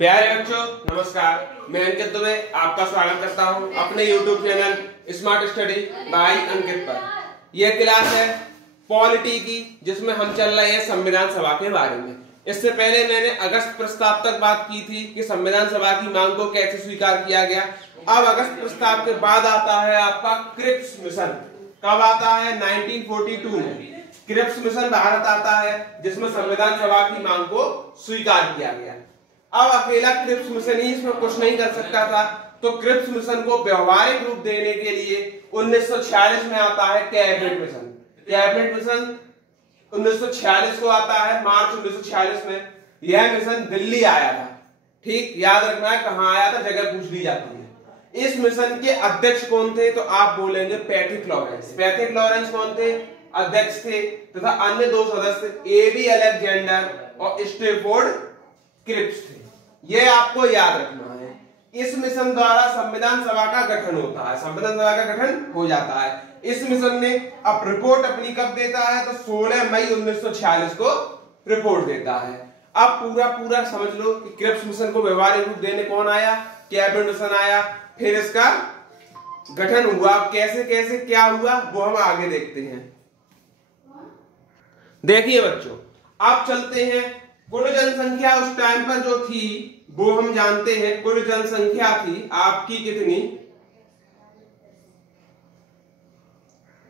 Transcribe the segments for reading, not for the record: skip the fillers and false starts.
प्यारे बच्चों नमस्कार, मैं अंकित दुबे आपका स्वागत करता हूं अपने YouTube channel smart study by Ankit पर। यह क्लास है पॉलिटी की, जिसमें हम चल रहे हैं संविधान सभा के बारे में। इससे पहले मैंने अगस्त प्रस्ताव तक बात की थी कि संविधान सभा की मांग को कैसे स्वीकार किया गया। अब अगस्त प्रस्ताव के बाद आता है आपका क्रिप्स मिशन। कब आता है? 1942 में क्रिप्स मिशन भारत आता है, जिसमें संविधान सभा की मांग को स्वीकार किया गया। अब अकेला क्रिप्स मिशन ही इसमें कुछ नहीं कर सकता था, तो क्रिप्स मिशन को व्यवहारिक रूप देने के लिए 1946 में आता है कैबिनेट मिशन। कैबिनेट मिशन 1946 को आता है, मार्च 1946 में। यह मिशन दिल्ली आया था। ठीक याद रखना है कहां आया था, जगह पूछ ली जाती है। इस मिशन के अध्यक्ष कौन थे? तो आप बोलेंगे पैट्रिक लॉरेंस। पैट्रिक लॉरेंस कौन थे? अध्यक्ष थे, तथा अन्य दो सदस्य एबी अलेक्जेंडर और स्टैफोर्ड क्रिप्स थे। यह आपको याद रखना है। इस मिशन द्वारा संविधान सभा का गठन होता है, संविधान सभा का गठन हो जाता है। इस मिशन ने अब रिपोर्ट अपनी कब देता है? तो 16 मई 1946 को रिपोर्ट देता है। अब पूरा समझ लो कि क्रिप्स मिशन को व्यवहारिक रूप देने कौन आया? कैबिनेट मिशन आया। फिर इसका गठन हुआ। कैसे कैसे क्या हुआ वो हम आगे देखते हैं। देखिए बच्चों, आप चलते हैं। कुल जनसंख्या उस टाइम पर जो थी वो हम जानते हैं। कुल जनसंख्या थी आपकी कितनी?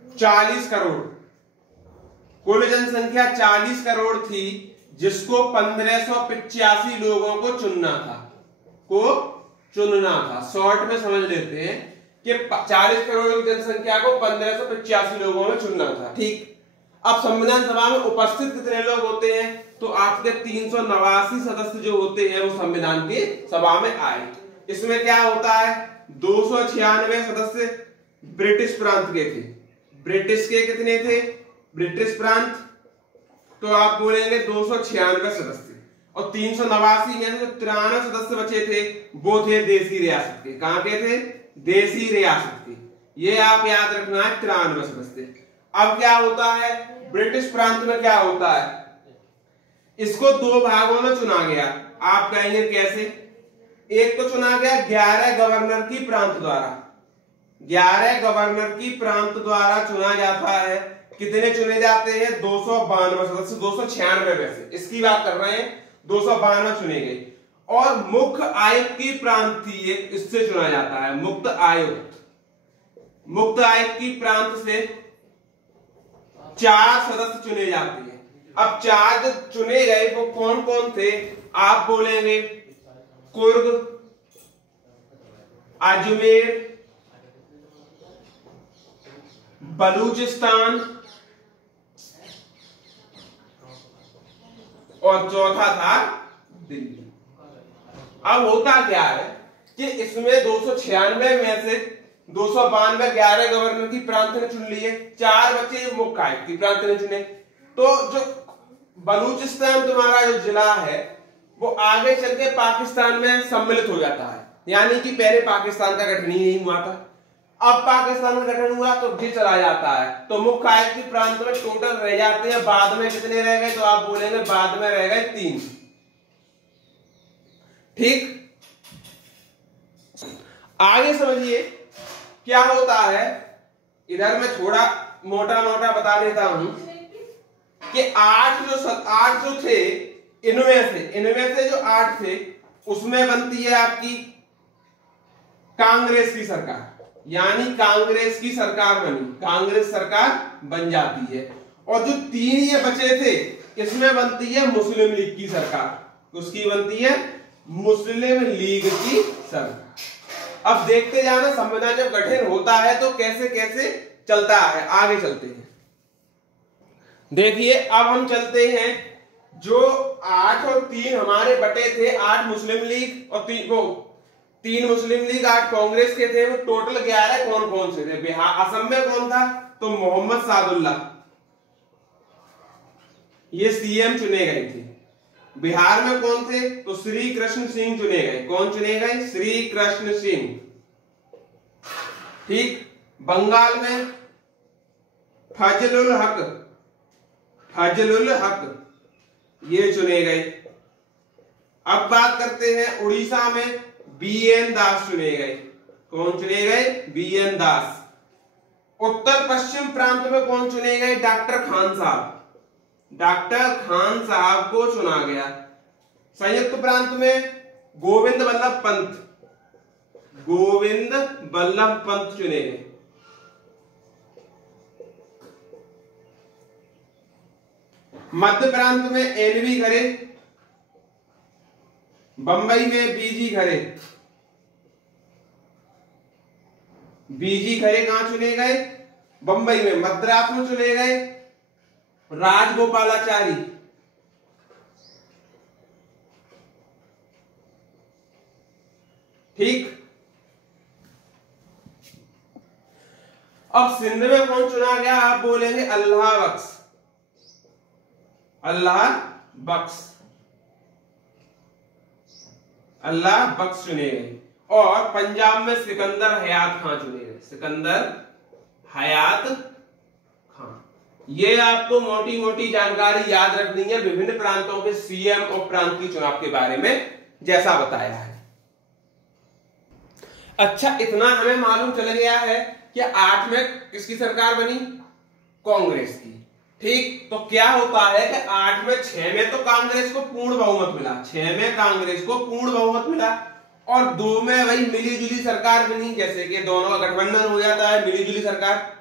40 करोड़। कुल जनसंख्या 40 करोड़ थी, जिसको 1585 लोगों को चुनना था। शॉर्ट में समझ लेते हैं कि 40 करोड़ की जनसंख्या को 1585 लोगों में चुनना था। ठीक। अब संविधान सभा में उपस्थित कितने लोग होते हैं? तो आपके 389 सदस्य जो होते हैं वो संविधान की सभा में आए। इसमें क्या होता है? 296 सदस्य ब्रिटिश प्रांत के थे। ब्रिटिश के कितने थे? ब्रिटिश प्रांत, तो आप बोलेंगे 296 सदस्य। और 389 में जो 93 सदस्य बचे थे वो थे देसी रियासत के। कहां के थे? देसी रियासत के। ये आप याद रखना है, 93 सदस्य। अब क्या होता है? ब्रिटिश प्रांत में क्या होता है? इसको दो भागों में चुना गया। आप कहेंगे कैसे? एक तो चुना गया 11 गवर्नर की प्रांत द्वारा। 11 गवर्नर की प्रांत द्वारा चुना जाता है। कितने चुने जाते हैं? 292 सदस्य। 296 में से इसकी बात कर रहे हैं, 292 चुने गए। और मुख्य आयुक्त की प्रांत थी एक, इससे चुना जाता है मुक्त आयुक्त। मुक्त आयुक्त की प्रांत से 4 सदस्य चुने जाते हैं। अब 4 जो चुने गए वो कौन कौन थे? आप बोलेंगे कुर्ग, अजमेर, बलूचिस्तान और चौथा था दिल्ली। अब होता क्या है कि इसमें 296 में से 292 11 गवर्नर की प्रांत ने चुन लिए, 4 बचे मुख्य आयुक्त की प्रांत ने चुने। तो जो बलूचिस्तान तुम्हारा जो जिला है वो आगे चल के पाकिस्तान में सम्मिलित हो जाता है। यानी कि पहले पाकिस्तान का गठन ही नहीं हुआ था। अब पाकिस्तान का गठन हुआ तो भी चला जाता है। तो मुख्य आयुक्त की प्रांत में टोटल रह जाते हैं, बाद में कितने रह गए? तो आप बोलेंगे बाद में रह गए 3। ठीक। आगे समझिए क्या होता है। इधर मैं थोड़ा मोटा बता देता हूं कि 8 जो थे, इनमें से जो 8 थे उसमें बनती है आपकी कांग्रेस की सरकार। यानी कांग्रेस की सरकार बनी, कांग्रेस सरकार बन जाती है। और जो 3 ये बचे थे इसमें बनती है मुस्लिम लीग की सरकार। उसकी बनती है मुस्लिम लीग की सरकार। अब देखते जाना संविधान जब गठन होता है तो कैसे कैसे चलता है। आगे चलते हैं। देखिए अब हम चलते हैं। जो 8 और 3 हमारे बटे थे, 8 मुस्लिम लीग और 3 मुस्लिम लीग, 8 कांग्रेस के थे। वो टोटल 11 कौन कौन से थे? बिहार, असम में कौन था? तो मोहम्मद सादुल्ला, ये सीएम चुने गए थे। बिहार में कौन थे? तो श्री कृष्ण सिंह चुने गए। कौन चुने गए? श्री कृष्ण सिंह। ठीक। बंगाल में फजलुल हक ये चुने गए। अब बात करते हैं उड़ीसा में BN दास चुने गए। कौन चुने गए? BN दास। उत्तर पश्चिम प्रांत में कौन चुने गए? डॉक्टर खान साहब। डॉक्टर खान साहब को चुना गया। संयुक्त प्रांत में गोविंद बल्लभ पंत। गोविंद बल्लभ पंत चुने गए। मध्य प्रांत में NV खरे। बंबई में BG खरे। BG खरे कहां चुने गए? बंबई में। मद्रास में चुने गए राजगोपालाचारी। ठीक। अब सिंध में कौन चुना गया? आप बोलेंगे अल्लाह बख्श। अल्लाह बख्श। अल्लाह बख्श चुने गए। और पंजाब में सिकंदर हयात खां चुने गए। सिकंदर हयात खां। ये आपको मोटी मोटी जानकारी याद रखनी है विभिन्न प्रांतों के CM और प्रांतीय चुनाव के बारे में, जैसा बताया है। अच्छा, इतना हमें मालूम चल गया है कि 8 में किसकी सरकार बनी? कांग्रेस की। ठीक। तो क्या होता है कि 8 में 6 में तो कांग्रेस को पूर्ण बहुमत मिला। 6 में कांग्रेस को पूर्ण बहुमत मिला और 2 में वही मिली जुली सरकार बनी। जैसे कि दोनों का गठबंधन हो जाता है, मिली जुली सरकार,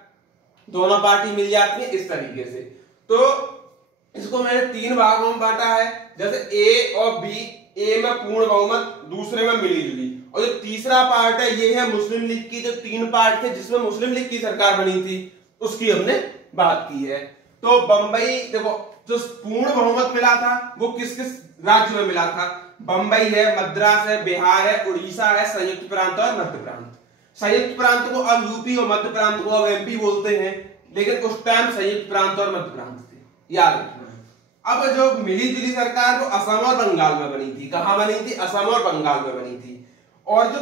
दोनों पार्टी मिल जाती है इस तरीके से। तो इसको मैंने 3 भागों में बांटा है। जैसे A और B, A में पूर्ण बहुमत, दूसरे में मिली जुली, और जो तीसरा पार्ट है ये है मुस्लिम लीग की। जो 3 पार्ट थे जिसमें मुस्लिम लीग की सरकार बनी थी उसकी हमने बात की है। तो बंबई देखो, जो पूर्ण बहुमत मिला था वो किस किस राज्य में मिला था? बंबई है, मद्रास है, बिहार है, उड़ीसा है, संयुक्त प्रांत और मध्य प्रांत। संयुक्त प्रांत को अब यूपी और मध्य प्रांत को अब MP बोलते हैं, लेकिन उस टाइम संयुक्त प्रांत और मध्य प्रांत थे, याद रखना है। अब जो मिली जुली सरकार वो असम और बंगाल में बनी थी। कहां बनी थी? असम और बंगाल में बनी थी। और जो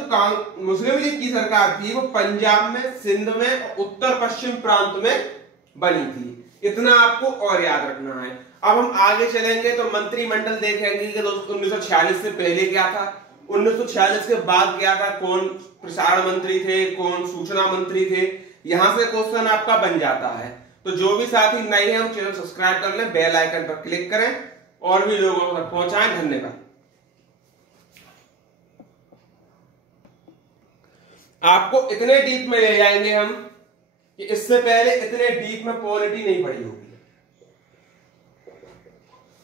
मुस्लिम लीग की सरकार थी वो पंजाब में, सिंध में और उत्तर पश्चिम प्रांत में बनी थी। इतना आपको और याद रखना है। अब हम आगे चलेंगे तो मंत्रिमंडल देखेंगे कि 1946 से पहले क्या था, 1946 के बाद क्या था, कौन प्रसारण मंत्री थे, कौन सूचना मंत्री थे। यहां से क्वेश्चन आपका बन जाता है। तो जो भी साथी नए हैं वो चैनल सब्सक्राइब कर लें, बेल आइकन पर क्लिक करें और भी लोगों तक पहुंचाएं। धन्यवाद। आपको इतने डीप में ले जाएंगे हम कि इससे पहले इतने डीप में पॉलिटी नहीं पढ़ी होगी।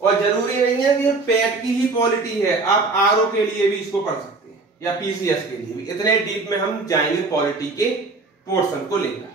और जरूरी नहीं है कि ये पेट की ही पॉलिटी है, आप RO के लिए भी इसको पढ़ सकते हैं या PCS के लिए भी। इतने डीप में हम जाएंगे पॉलिटी के पोर्शन को लेकर।